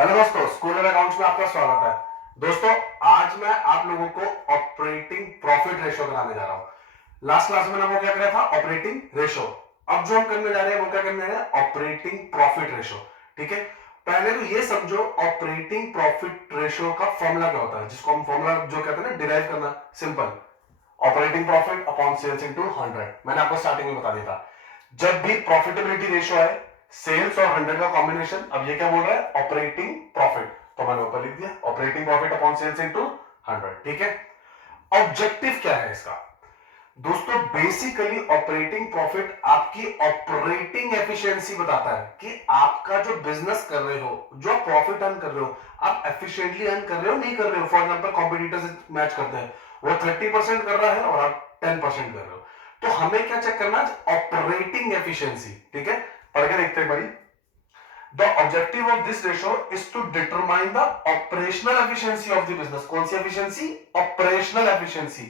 Hello दोस्तों, school accounts में आपका स्वागत है। दोस्तों, आज मैं आप लोगों को ऑपरेटिंग प्रॉफिट रेशो कराने जा रहा हूं। लास्ट क्लास में हमने क्या कराया था? Operating ratio. अब जो हम करने जा रहे हैं वो क्या करने जा रहे हैं? Operating profit ratio. ठीक है, पहले तो ये समझो ऑपरेटिंग प्रॉफिट रेशो का फॉर्मूला क्या होता है, जिसको हम फॉर्मूला जो कहते हैं ना डिराइव करना। Simple, operating profit upon sales into 100। मैंने आपको स्टार्टिंग में बता दिया था, जब भी प्रॉफिटेबिलिटी रेशियो है सेल्स और 100 का कॉम्बिनेशन। अब ये क्या बोल रहा है? Operating profit. तो मैंने ऊपर लिख दिया operating profit upon sales into 100। ठीक है, ऑब्जेक्टिव क्या है इसका? दोस्तों, बेसिकली ऑपरेटिंग प्रॉफिट आपकी ऑपरेटिंग एफिशिएंसी बताता है कि आपका जो बिजनेस कर रहे हो, जो प्रॉफिट अर्न कर रहे हो, आप एफिशिएंटली अर्न कर रहे हो नहीं कर रहे हो। फॉर एग्जांपल कॉम्पिटिटर से मैच करते हैं, वो 30% कर रहा है और आप 10% कर रहे हो, तो हमें क्या चेक करना है? Operating efficiency. ठीक है, पढ़ के देखते हैं भाई। The objective of this ratio is to determine the operational efficiency of the business. कौन सी efficiency? Operational efficiency.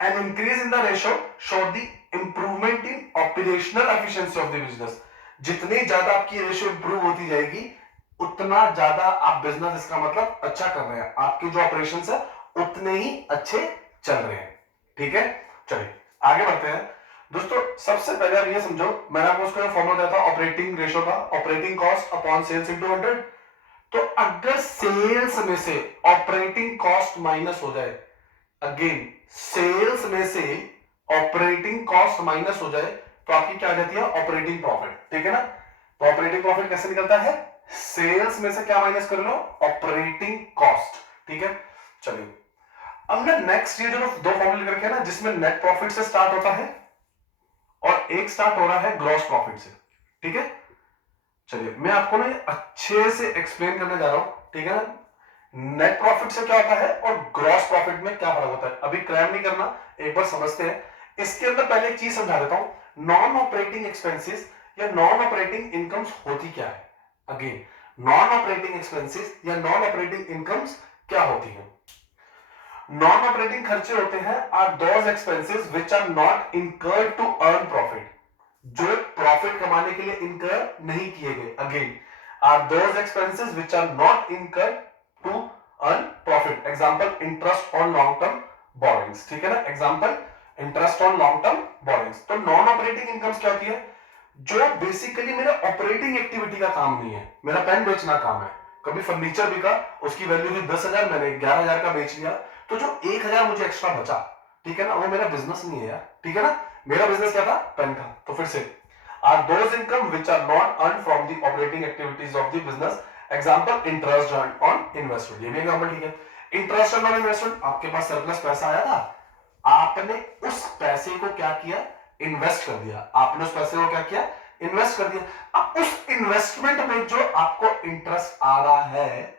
An increase in the ratio show the improvement in operational efficiency of the business. जितनी ज्यादा आपकी ratio improve होती जाएगी उतना ज्यादा आप business, इसका मतलब अच्छा कर रहे हैं, आपके जो ऑपरेशन है उतने ही अच्छे चल रहे हैं। ठीक है, चलिए आगे बढ़ते हैं। दोस्तों, सबसे पहले आप ये समझो, मैंने आपको उसका फॉर्मूला दिया था ऑपरेटिंग रेशियो का, operating cost upon sales into 100। तो अगर सेल्स में से ऑपरेटिंग कॉस्ट माइनस हो जाए, अगेन सेल्स में से ऑपरेटिंग कॉस्ट माइनस हो जाए, तो आपकी क्या आ जाती है? Operating profit. ठीक है ना? तो ऑपरेटिंग प्रॉफिट कैसे निकलता है? सेल्स में से क्या माइनस कर लो? Operating cost. ठीक है, चलिए अब ना नेक्स्ट ये जो दो फॉर्मूले लिख रखे हैं ना, जिसमें नेट प्रॉफिट से स्टार्ट होता है और एक स्टार्ट हो रहा है ग्रॉस प्रॉफिट से। ठीक है, चलिए मैं आपको ना अच्छे से एक्सप्लेन करने जा रहा हूं। ठीक है ना? नेट प्रॉफिट से क्या होता है और ग्रॉस प्रॉफिट में क्या फर्क होता है, अभी क्रैम नहीं करना, एक बार समझते हैं। इसके अंदर पहले एक चीज समझा देता हूं, नॉन ऑपरेटिंग एक्सपेंसेस या नॉन ऑपरेटिंग इनकम्स होती क्या है। अगेन, नॉन ऑपरेटिंग एक्सपेंसेस या नॉन ऑपरेटिंग इनकम्स क्या होती है? नॉन ऑपरेटिंग खर्चे होते हैं are those expenses which are not incurred to earn profit, जो प्रॉफिट कमाने के लिए इनकर नहीं किए गए। Again, are those expenses which are not incurred to earn profit. Example, interest on long term borrowings. ठीक है ना? Example, interest on long term borrowings. तो नॉन ऑपरेटिंग इनकम्स क्या होती है? जो बेसिकली मेरे ऑपरेटिंग एक्टिविटी का काम नहीं है, मेरा पेन बेचना काम है। कभी फर्नीचर बिका, उसकी वैल्यू थी 10,000, मैंने 11,000 का बेच लिया, तो जो 1,000 मुझे एक्स्ट्रा बचा, ठीक है ना, वो मेरा बिजनेस नहीं है यार। ठीक है ना? मेरा बिजनेस क्या था? पेन का। तो फिर से, are those income which are not earn from the operating activities of the business. Example, interest earn on investment. ये भी एग्जांपल। ठीक है, इंटरेस्ट अर्न ऑन इन्वेस्टमेंट, आपके पास सरप्लस पैसा आया था, आपने उस पैसे को क्या किया? इन्वेस्ट कर दिया। आपने उस पैसे को क्या किया? इन्वेस्ट कर दिया। अब उस इन्वेस्टमेंट में जो आपको इंटरेस्ट आ रहा है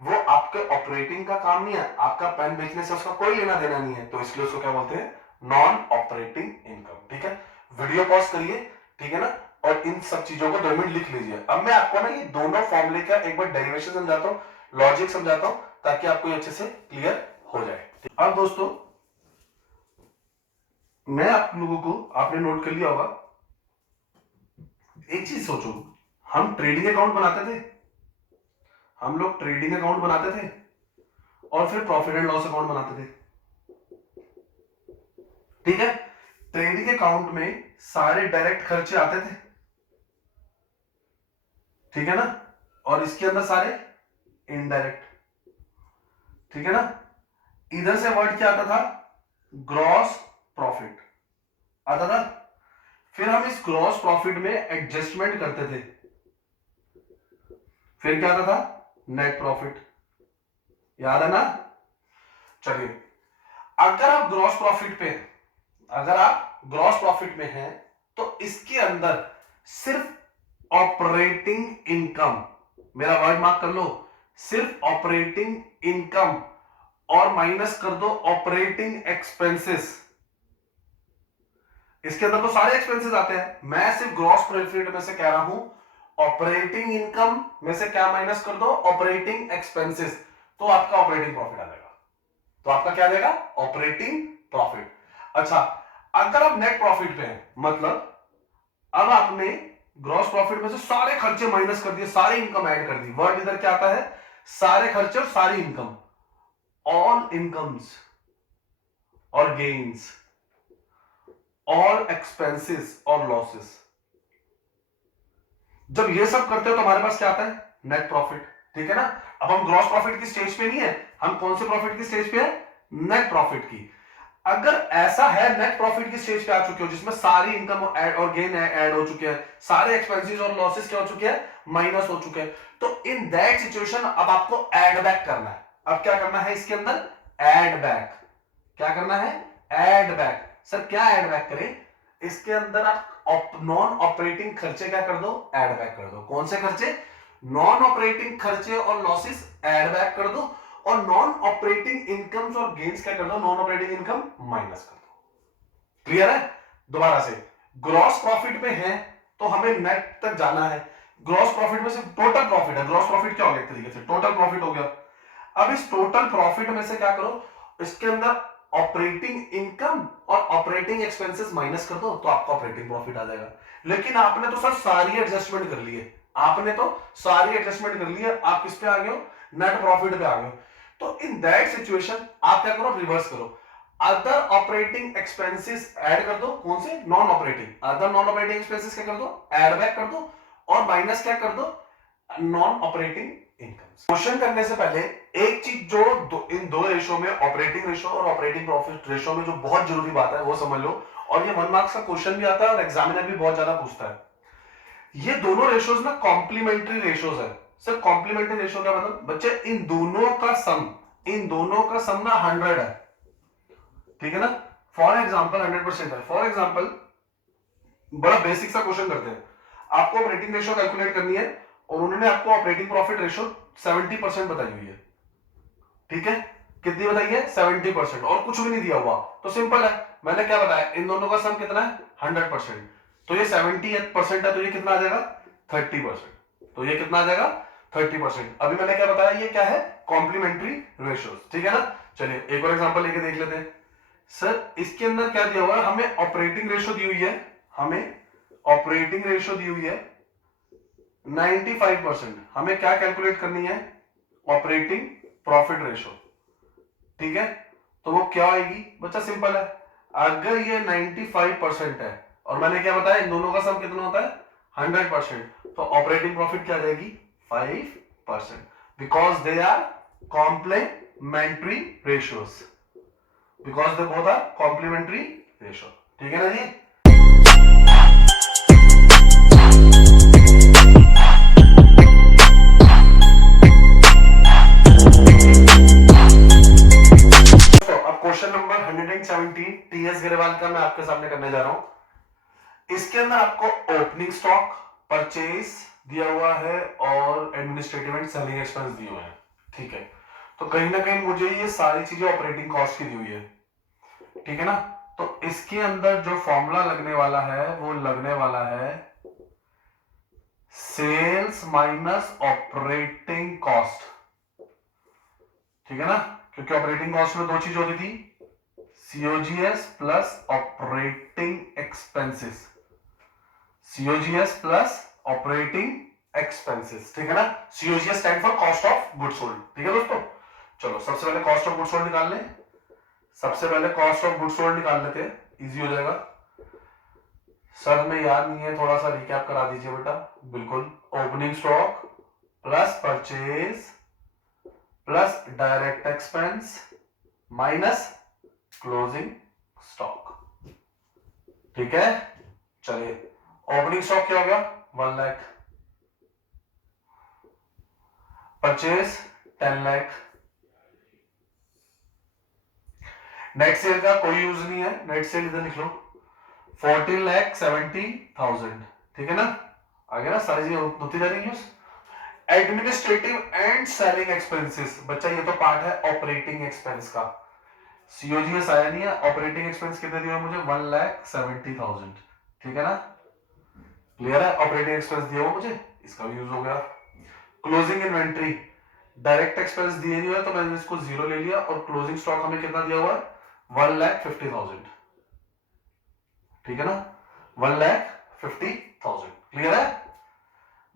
वो आपके ऑपरेटिंग का काम नहीं है, आपका पेन बेचने से उसका कोई लेना देना नहीं है, तो इसलिए उसको क्या बोलते हैं? Non operating income. ठीक है, वीडियो पॉज करिए। ठीक है ना? और इन सब चीजों को 2 मिनट लिख लीजिए। अब मैं आपको ना ये दोनों फॉर्मूले का एक बार डेरिवेशन समझाता हूं, लॉजिक समझाता हूं, ताकि आपको अच्छे से क्लियर हो जाए। अब दोस्तों, मैं आप लोगों को, आपने नोट कर लिया होगा, एक चीज सोचो, हम ट्रेडिंग अकाउंट बनाते थे, हम लोग ट्रेडिंग अकाउंट बनाते थे और फिर प्रॉफिट एंड लॉस अकाउंट बनाते थे। ठीक है, ट्रेडिंग अकाउंट में सारे डायरेक्ट खर्चे आते थे, ठीक है ना, और इसके अंदर सारे इनडायरेक्ट। ठीक है ना? इधर से वर्ड क्या आता था? ग्रॉस प्रॉफिट आता था। फिर हम इस ग्रॉस प्रॉफिट में एडजस्टमेंट करते थे, फिर क्या आता था? Net profit. याद है ना? चलिए, अगर आप ग्रॉस प्रॉफिट पे, अगर आप ग्रॉस प्रॉफिट में हैं तो इसके अंदर सिर्फ ऑपरेटिंग इनकम, मेरा वर्ड मार्क कर लो, सिर्फ ऑपरेटिंग इनकम और माइनस कर दो ऑपरेटिंग एक्सपेंसेस। इसके अंदर तो सारे एक्सपेंसेस आते हैं, मैं सिर्फ ग्रॉस प्रॉफिट में से कह रहा हूं ऑपरेटिंग इनकम में से क्या माइनस कर दो? ऑपरेटिंग एक्सपेंसेस, तो आपका ऑपरेटिंग प्रॉफिट आ जाएगा। तो आपका क्या आ जाएगा? Operating profit. अच्छा, अगर आप नेट प्रॉफिट पे हैं, मतलब अब आपने ग्रॉस प्रॉफिट में से सारे खर्चे माइनस कर दिए, सारी इनकम ऐड कर दी। वर्ड इधर क्या आता है, सारे खर्चे और सारी इनकम, ऑल इनकम्स और गेन्स, ऑल एक्सपेंसेस और लॉसेस। जब ये सब करते हो तो हमारे पास क्या आता है, नेट प्रॉफिट। ठीक है ना, अब हम ग्रॉस प्रॉफिट की स्टेज पे नहीं है, हम कौन से प्रॉफिट की स्टेज पे है, नेट प्रॉफिट की। अगर ऐसा है, नेट प्रॉफिट की स्टेज पे आ चुके हो जिसमें सारी इनकम और गेन ऐड हो चुके हैं, सारे एक्सपेंसेस और लॉसेस क्या हो चुके हैं, माइनस हो चुके हैं, तो इन दैट सिचुएशन अब आपको ऐड बैक करना है। अब क्या करना है इसके अंदर, ऐड बैक। क्या करना है, ऐड बैक। सर क्या ऐड बैक करें, इसके अंदर आप नॉन ऑपरेटिंग खर्चे क्या कर दो, ऐड बैक कर दो। कौन से खर्चे, नॉन ऑपरेटिंग खर्चे और लॉसेस ऐड बैक कर दो, और नॉन ऑपरेटिंग इनकम्स और गेन्स क्या कर दो, नॉन ऑपरेटिंग इनकम माइनस कर दो। क्लियर है, दोबारा से, ग्रॉस प्रॉफिट में है तो हमें नेट तक जाना है। ग्रॉस प्रॉफिट में से टोटल प्रॉफिट है, ग्रॉस प्रॉफिट क्या हो गया, एक तरीके से टोटल प्रॉफिट हो गया। अब इस टोटल प्रॉफिट में से क्या करो, इसके अंदर ऑपरेटिंग इनकम और ऑपरेटिंग एक्सपेंसेस माइनस कर दो, तो आपका ऑपरेटिंग प्रॉफिट आ जाएगा। लेकिन आपने तो सर सारी एडजस्टमेंट कर ली है, आपने तो सारी एडजस्टमेंट कर ली है, आप किस पे आ गए हो, नेट प्रॉफिट पे आ गए हो। तो इन दैट सिचुएशन आप क्या करो, रिवर्स करो, अदर ऑपरेटिंग एक्सपेंसेस ऐड कर दो। कौन से, non operating, other non operating expenses क्या कर दो, ऐड बैक कर दो, और माइनस क्या कर दो, नॉन ऑपरेटिंग इनकम। क्वेश्चन करने से पहले एक चीज जो इन दो रेशो में, ऑपरेटिंग रेशो और ऑपरेटिंग प्रॉफिट रेशो में जो बहुत जरूरी बात है वो समझ लो, और ये 1 मार्क्स का क्वेश्चन भी आता है और एग्जामिनर भी बहुत ज्यादा पूछता है। ये दोनों रेशोज ना कॉम्प्लीमेंट्री रेशोज है। सर कॉम्प्लीमेंट्री रेशो क्या मतलब, बच्चे इन दोनों का सम, इन दोनों का सम ना 100 है। ठीक है ना, फॉर एग्जाम्पल 100% है। फॉर एग्जाम्पल बड़ा बेसिक सा क्वेश्चन करते हैं, आपको ऑपरेटिंग रेशो कैलकुलेट करनी है और उन्होंने आपको ऑपरेटिंग प्रॉफिट रेशो 70% बताई हुई है। ठीक है, कितनी बताई है, 70%, और कुछ भी नहीं दिया हुआ। तो सिंपल है, मैंने क्या बताया, इन दोनों का सम कितना है, 100%। तो ये 70% है, तो ये कितना आ जाएगा, 30%। तो ये कितना आ जाएगा, 30%। अभी मैंने क्या बताया, ये क्या है, कॉम्प्लीमेंट्री रेशोज। ठीक है ना, चलिए एक और एग्जांपल लेके देख लेते हैं। सर इसके अंदर क्या दिया हुआ है, हमें ऑपरेटिंग रेशो दी हुई है, हमें ऑपरेटिंग रेशो दी हुई है 95%। हमें क्या कैलकुलेट करनी है, ऑपरेटिंग प्रॉफिट रेशो। ठीक है, तो वो क्या आएगी बच्चा, सिंपल है, अगर ये 95% है और मैंने क्या बताया, इन दोनों का सम कितना होता है, 100%, तो ऑपरेटिंग प्रॉफिट क्या जाएगी, 5%, because they are complementary ratios, because they both are complementary ratio. ठीक है ना जी, क्वेश्चन नंबर 117 टीएस ग्रेवाल का मैं आपके सामने करने जा रहा हूं। इसके अंदर आपको ओपनिंग स्टॉक, परचेज दिया हुआ है और एडमिनिस्ट्रेटिव एंड सेलिंग एक्सपेंस दिए हुए हैं। ठीक है, तो कहीं ना कहीं मुझे ये सारी चीजें ऑपरेटिंग कॉस्ट की दी हुई है। ठीक है ना, तो इसके अंदर जो फॉर्मूला लगने वाला है वो लगने वाला है सेल्स माइनस ऑपरेटिंग कॉस्ट। ठीक है ना, क्योंकि ऑपरेटिंग कॉस्ट में दो चीज होती थी, COGS plus operating expenses, COGS plus operating expenses. ठीक है ना, COGS stand for cost of goods sold. ठीक है दोस्तों, चलो सबसे पहले कॉस्ट ऑफ गुड्स सोल्ड निकाल लें, सबसे पहले कॉस्ट ऑफ गुड्स सोल्ड निकाल लेते हैं, इजी हो जाएगा। सर हमें याद नहीं है, थोड़ा सा रिकैप करा दीजिए बेटा। बिल्कुल, opening stock plus purchase plus direct expense minus closing stock. ठीक है, चलिए ओपनिंग स्टॉक क्या हो गया, 1 lakh, purchase 10 lakh, net cell का कोई यूज नहीं है, नेट सेल इधर लिख लो 14,70,000। ठीक है ना, आगे ना सारी चीजें होती जा रही है। एडमिनिस्ट्रेटिव एंड सेलिंग एक्सपेंसेस, बच्चा ये तो पार्ट है ऑपरेटिंग एक्सपेंस का, सीओजीएस आया नहीं है, ऑपरेटिंग एक्सपेंस कितने दिया मुझे, 1,70,000। ठीक है ना, क्लियर है, ऑपरेटिंग एक्सपेंस दिया हुआ मुझे, इसका भी यूज हो गया। क्लोजिंग इन्वेंट्री, डायरेक्ट एक्सपेंस दिए नहीं हुआ तो मैंने इसको 0 ले लिया, और क्लोजिंग स्टॉक हमें कितना दिया हुआ है, 1,50,000। ठीक है ना, 1,50,000। क्लियर है?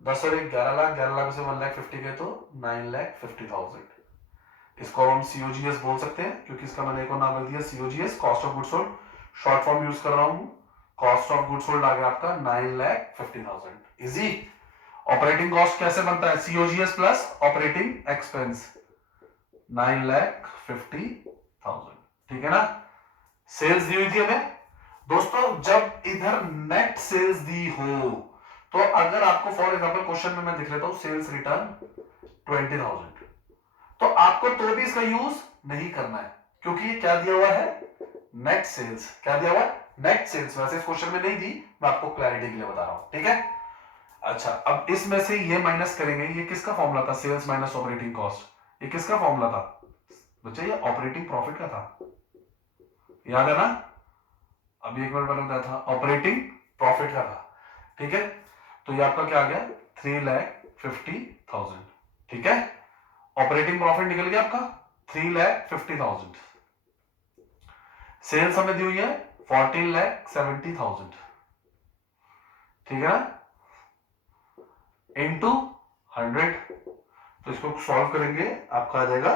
10 और 11 लाख, 11 लाख में से 1,50,000 गए तो 9,50,000। इसको हम सीओजीएस बोल सकते हैं क्योंकि इसका मैंने एक और नाम रख दिया COGS, cost of goods sold. Short form use कर रहा हूं, कॉस्ट ऑफ गुड्स सोल्ड आ गया आपका 9,50,000। इजी। ऑपरेटिंग कॉस्ट कैसे बनता है? COGS plus operating expense, 9,50,000। ठीक है ना? सेल्स दी हुई थी हमें दोस्तों। जब इधर नेट सेल्स दी हो तो अगर आपको फॉर एग्जांपल क्वेश्चन में मैं दिख लेता हूं सेल्स रिटर्न 20,000, तो आपको तो भी इसका यूज नहीं करना है क्योंकि ये क्या दिया हुआ है? Net sales. क्या दिया हुआ है? Net sales. वैसे इस क्वेश्चन में नहीं दी, मैं आपको क्लैरिटी के लिए बता रहा हूं। ठीक है? अच्छा, अब इसमें से ये माइनस करेंगे। ये किसका फॉर्मूला था? Sales minus operating cost. ये किसका फॉर्मूला था बच्चा? ये ऑपरेटिंग प्रॉफिट का था, याद है ना? अभी एक मिनट पहले बताया था ऑपरेटिंग प्रॉफिट का था। ठीक है? तो ये आपका क्या आ गया? 3,50,000। ठीक है? ऑपरेटिंग प्रॉफिट निकल गया आपका 3,50,000। सेल्स हमें दी हुई है 14,70,000। ठीक है ना? इनटू 100, तो इसको सॉल्व करेंगे आपका आ जाएगा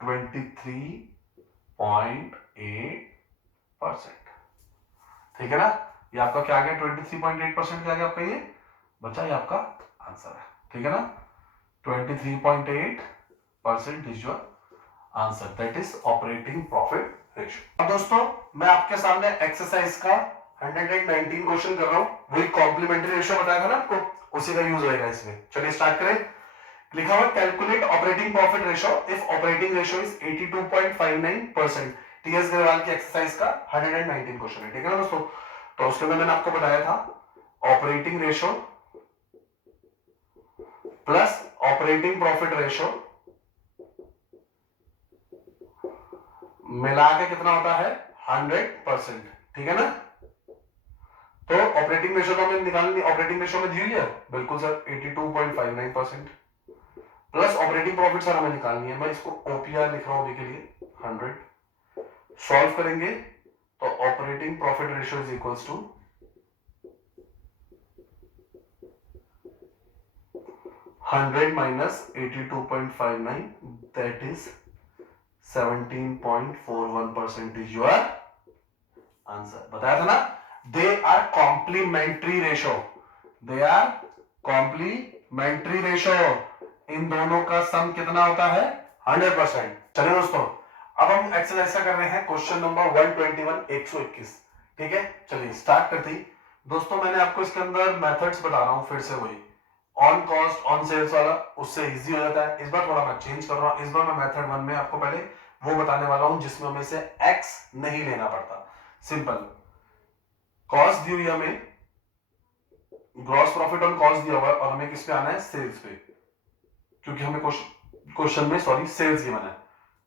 23.8%। ठीक है ना? ये आपका क्या आ गया? 23.8% क्या आ गया आपका? ये बच्चा ये आपका आंसर है। ठीक है ना? 23.8% is your answer, that is operating profit ratio. अब दोस्तों मैं आपके सामने एक्सरसाइज का 119 क्वेश्चन कर रहा हूं। वही कॉम्प्लीमेंट्री रेशियो बताया था ना आपको, उसी का यूज होगा इसमें। चलिए स्टार्ट करें। लिखा हुआ calculate operating profit ratio if operating ratio is 82.59%। TS Agrawal की एक्सरसाइज का 119 क्वेश्चन है। ठीक है ना दोस्तों? तो उसके अंदर मैंने आपको बताया था operating ratio plus operating profit ratio मिला के कितना होता है? 100%। ठीक है ना? तो ऑपरेटिंग रेशियो तो हमें निकालनी, ऑपरेटिंग रेशियो में दी हुई है बिल्कुल sir 82.59%, plus operating profit sir हमें निकालनी है। मैं इसको ओपीआर लिख रहा हूं अभी के लिए 100। सॉल्व करेंगे तो operating profit ratio is equals to 100 minus 82.59, that is 17.41% is your answer. बताया था ना? They are complementary ratio, they are complementary ratio. इन दोनों का सम कितना होता है? 100%। चलिए दोस्तों अब हम एक्सरसाइज का कर रहे हैं क्वेश्चन नंबर 121, 121। ठीक है? चलिए स्टार्ट करते ही दोस्तों मैंने आपको इसके अंदर मेथड्स बता रहा हूं फिर से वही ऑन कॉस्ट ऑन सेल्स वाला, उससे इजी हो जाता है। इस बार थोड़ा मैं चेंज कर रहा हूं। इस बार मैं मेथड 1 में आपको पहले वो बताने वाला हूं जिसमें हमें से एक्स नहीं लेना पड़ता। सिंपल कॉस्ट दी हुई हमें, ग्रॉस प्रॉफिट ऑन कॉस्ट दिया हुआ है और हमें किस पे आना है? सेल्स पे, क्योंकि हमें क्वेश्चन में सेल्स गिवन है।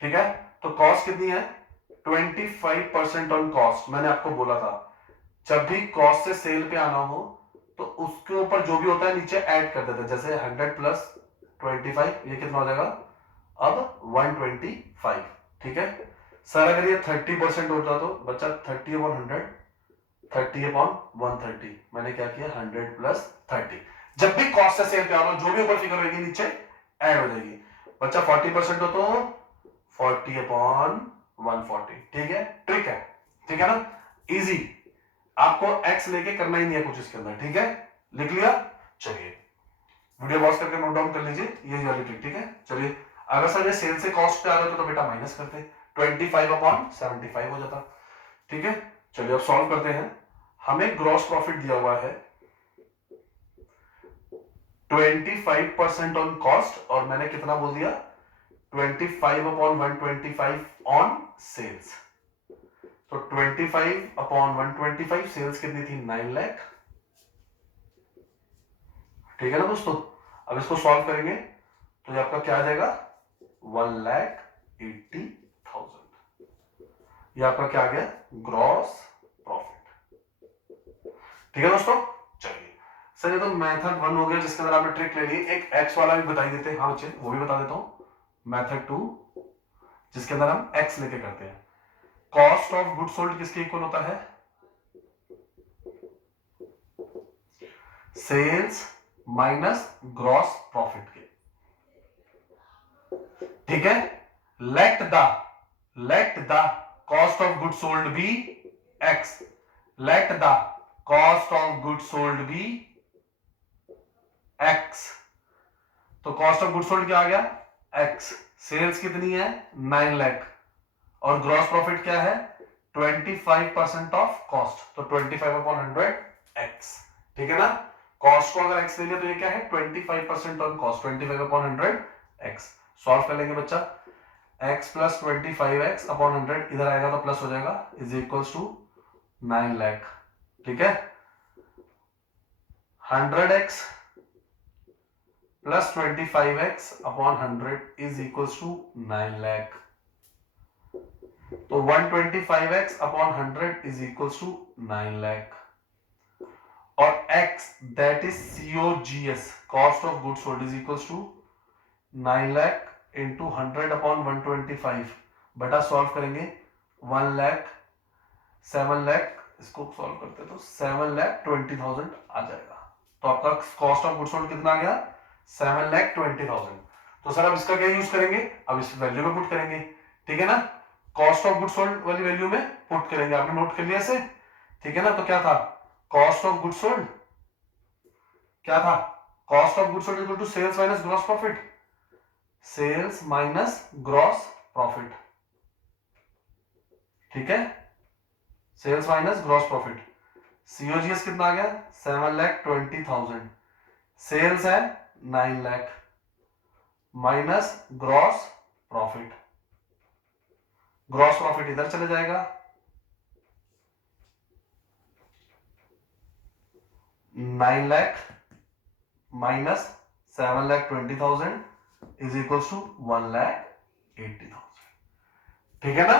ठीक है? तो कॉस्ट कितनी है? 25% ऑन कॉस्ट। मैंने आपको बोला था जब भी कॉस्ट से सेल पे आना हो तो उसके ऊपर जो भी होता है नीचे ऐड कर देते हैं। जैसे 100 प्लस 25, ये कितना हो जाएगा अब? 125। ठीक है सर? अगर ये 30% होता तो बच्चा 30/100, 30/130। मैंने क्या किया? 100 प्लस 30। जब भी कॉस्ट से सेल पे आना जो भी ऊपर फिगर होगी नीचे ऐड हो जाएगी। बच्चा 40% हो तो 40/140। ठीक है? ट्रिक है। ठीक है ना? इजी। आपको एक्स लेके करना ही नहीं है कुछ इसके अंदर। ठीक है? लिख लिया? चलिए वीडियो पॉज करके नोट डाउन कर लीजिए ये वाली ट्रिक। ठीक है? चलिए अगर सर ये सेल से कॉस्ट पे आ रहे हो तो बेटा माइनस करते, 25/75 हो जाता। ठीक है? चलिए अब सॉल्व करते हैं। हमें ग्रॉस प्रॉफिट दिया हुआ है 25% ऑन कॉस्ट और मैंने कितना बोल दिया? 25/125 ऑन सेल्स। तो 25/125 सेल्स कितनी थी? 9 लाख। ठीक है ना दोस्तों? अब इसको सॉल्व करेंगे तो ये आपका क्या आ जाएगा? 1,80,000। ये आपका क्या आ गया? Gross profit. ठीक है दोस्तों? चलिए सर ये तो मेथड 1 हो गया जिसके अंदर आपने ट्रिक ले ली। एक एक्स वाला भी बता देते हैं। हाँ बच्चे वो भी बता देता हूं। मेथड 2 जिसके अंदर हम एक्स लेके करते हैं। कॉस्ट ऑफ गुड सोल्ड किसके इक्वल होता है? सेल्स माइनस ग्रॉस प्रॉफिट के, ठीक है। Let the cost of good sold be x, let the cost of good sold be x. तो कॉस्ट ऑफ गुड सोल्ड क्या आ गया, एक्स। सेल्स कितनी है 9 लाख और ग्रॉस प्रॉफिट क्या है 25% ऑफ कॉस्ट, तो 25/100 एक्स, ठीक है ना। कॉस्ट को अगर एक्स ले लिया तो ये क्या है 25% ऑन कॉस्ट, 25/100 एक्स। सॉल्व कर लेंगे बच्चा, x प्लस 25x अपॉन 100 इधर आएगा तो प्लस हो जाएगा, इज इक्वल्स टू 9 लाख, ठीक है। 100x plus 25x upon 100 is equals to 9 lakh. तो 125x upon 100 is equals to 9 lakh और x that is COGS cost of goods sold is equals to 9 lakh into 100 upon 125 बटा सॉल्व करेंगे 1 लाख 7 लाख, इसको सॉल्व करते तो 7,20,000 आ जाएगा। तो आपका कॉस्ट ऑफ गुड्स सोल्ड कितना आ गया 7,20,000। तो सर अब इसका क्या यूज करेंगे, अब इस वैल्यू में पुट करेंगे, ठीक है ना। कॉस्ट ऑफ गुड्स सोल्ड वाली वैल्यू में पुट करेंगे, आपने नोट कर लिया इसे, ठीक है ना। तो क्या था कॉस्ट ऑफ गुड्स सोल्ड, क्या था cost of goods sold equal to sales minus gross profit, sales minus gross profit, ठीक है, sales minus gross profit. COGS कितना आ गया 7,20,000, सेल्स है 9 lakh minus gross profit, gross profit इधर चले जाएगा 9 lakh minus 7,20,000 is equals to 1,80,000, ठीक है ना।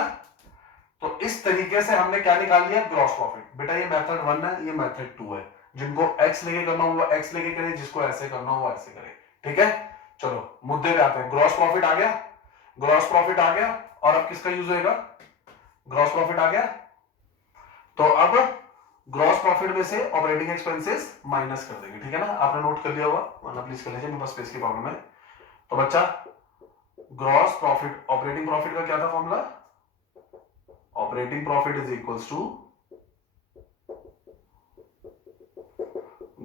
तो इस तरीके से हमने क्या निकाल लिया ग्रॉस प्रॉफिट। बेटा ये मेथड 1 है, ये मेथड 2 है, जिनको x लेके करना हुआ x लेके करें, जिसको ऐसे करना हुआ ऐसे करें, ठीक है। चलो मुद्दे पे आते हैं। ग्रॉस प्रॉफिट आ गया, ग्रॉस प्रॉफिट आ गया और अब किसका यूज होएगा, ग्रॉस प्रॉफिट आ गया तो अब ग्रॉस प्रॉफिट में से ऑपरेटिंग एक्सपेंसेस माइनस कर देंगे, ठीक है ना। आपने नोट कर लिया होगा, वरना प्लीज कर लीजिए, मेरे पास स्पेस की प्रॉब्लम है। तो बच्चा ग्रॉस प्रॉफिट, ऑपरेटिंग प्रॉफिट का क्या था formula, operating profit is equals to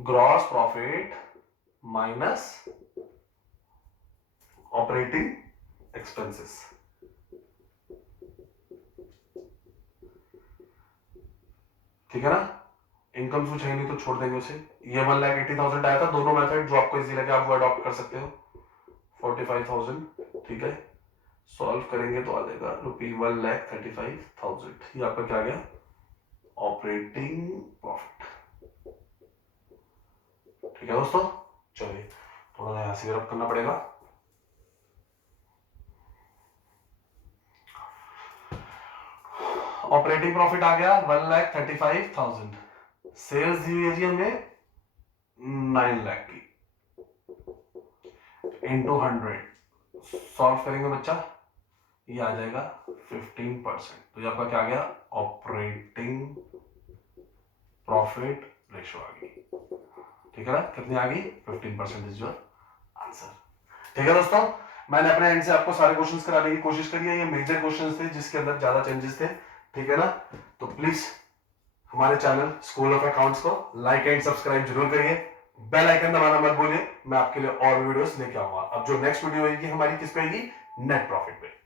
gross profit minus operating expenses, ठीक है ना। इनकम सोच है नहीं तो छोड़ देंगे उसे। ये 1,80,000 आया था, दोनों मेथड जो आपको इजी लगे आप वो अडॉप्ट कर सकते हो। 45,000, ठीक है, सॉल्व करेंगे तो आ जाएगा ₹1,35,000। ये आपका क्या गया ऑपरेटिंग प्रॉफिट, ठीक है दोस्तों। चलिए थोड़ा सा यहां से रब करना पड़ेगा। ऑपरेटिंग प्रॉफिट आ गया 1,35,000, सेल्स दी हुई है जी हमें 9 लाख की इंटू 100, सॉल्व करेंगे बच्चा ये आ जाएगा 15%। तो ये आपका क्या आ गया ऑपरेटिंग प्रॉफिट रेशो आ गई, ठीक है ना। कितनी आ गई 15% इज योर आंसर, ठीक है दोस्तों। मैंने अपने एंड से आपको सारे क्वेश्चंस कराने की कोशिश करी है, ये मेजर क्वेश्चंस थे जिसके अंदर ज्यादा चेंजेस थे, ठीक है ना। तो प्लीज हमारे चैनल स्कूल ऑफ अकाउंट्स को लाइक एंड सब्सक्राइब जरूर करिए, बेल आइकन दबाना मत भूलिए, मैं आपके लिए और वीडियोस लेके आऊंगा। अब जो नेक्स्ट वीडियो होगी हमारी किस पे होगी, नेट प्रॉफिट पे।